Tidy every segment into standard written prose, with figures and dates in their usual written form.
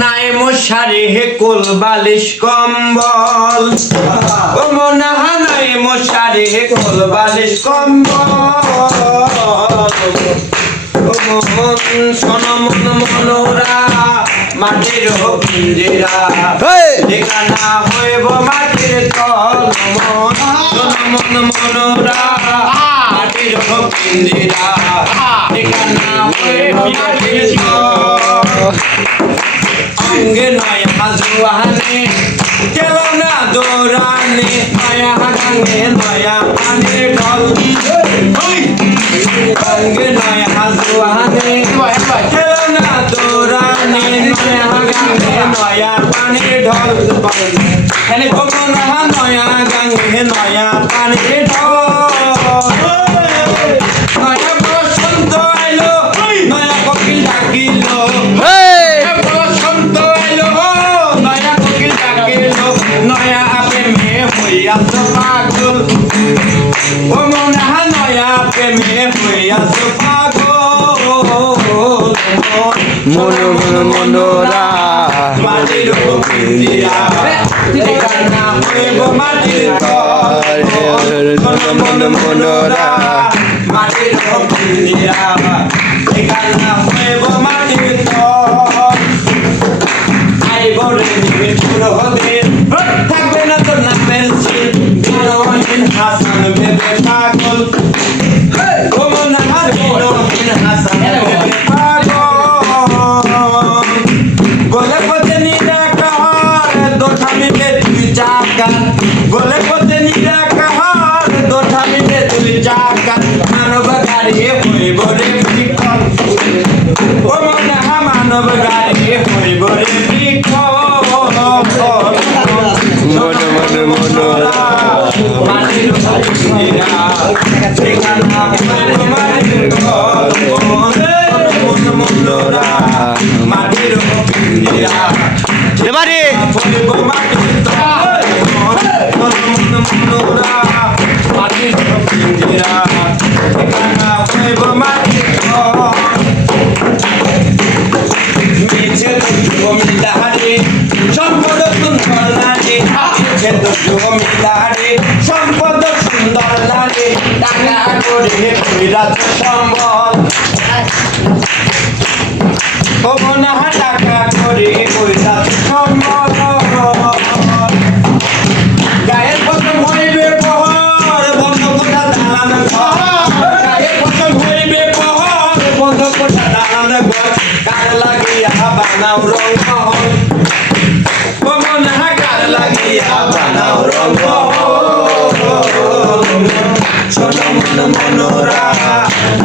নাই মশারি কোল বালিশ কম্বল ও মনাহা নাই মশারি কোল বালিশ কম্বল ও মন শোন মন মনোরা মাটির পিঞ্জিরা ঠিকানা হইব মাটির তল মন শোন মন মনোরা মাটির পিঞ্জিরা ঠিকানা হইব মাটির তল अंगे नया जुआने चलो ना दौराने नया गंगे नया पानी ढल अंगे नया जुआने चलो ना दौराने नया गंगे नया पानी ढल हेले भगो ना नया गंगे नया पानी ढल नया बसंत आइलो नया कोकिल डाकिलो नया पे में हुआ तो पागल ओ मोना नया पे में हुआ तो पागल मोनो मोनोरा माटिर पिंजिरा ठिकाना होइब माटिर तल मोनो मोनोरा माटिर पिंजिरा ठिकाना होइब माटिर तल आइब रे निमिषुर हदे থাকবে না তোর নামের চিল বিনয়হীন হাসান ভেবে পাগল ও মন আমার বিনয়হীন হাসান ভেবে পাগল বলে পথে নিরাকার দোঠামিতে তুই জাগা বলে পথে নিরাকার দোঠামিতে তুই জাগা মানব গাড়ি হইব রে বিকল ও মন মানব গাড়ি হইব রে বিকল मोनो मोनो मोनोरा माटिर पिंजिरा ठिकाना होइब माटिर तल मोनो मोनोरा माटिर पिंजिरा एबारे होइब माटिर तल मोनो मोनोरा माटिर पिंजिरा ठिकाना होइब माटिर तल मिছে জমিদারে সম্পদ সুন্দর লাগে মিছে জমিদারে সম্পদ সুন্দর লাগে টাকা করে কইরা সম্বল ও মনা টাকা করে কইরা সম্বল গায়ের প্রথম হইবে পহর বন্ধ কোঠা দালান ঘর গায়ের প্রথম হইবে পহর বন্ধ কোঠা দালান ঘর কার লাগিয়া বানাও রঙ ও মনা কার লাগিয়া বানাও রঙ ছোট মন মনোরা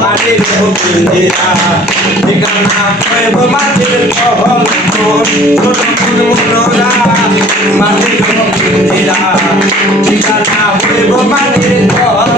মাটির পিঞ্জিরা ঠিকানা হইব মাটির তল ছোট মন মনোরা মাটির পিঞ্জিরা ঠিকানা হইব মাটির তল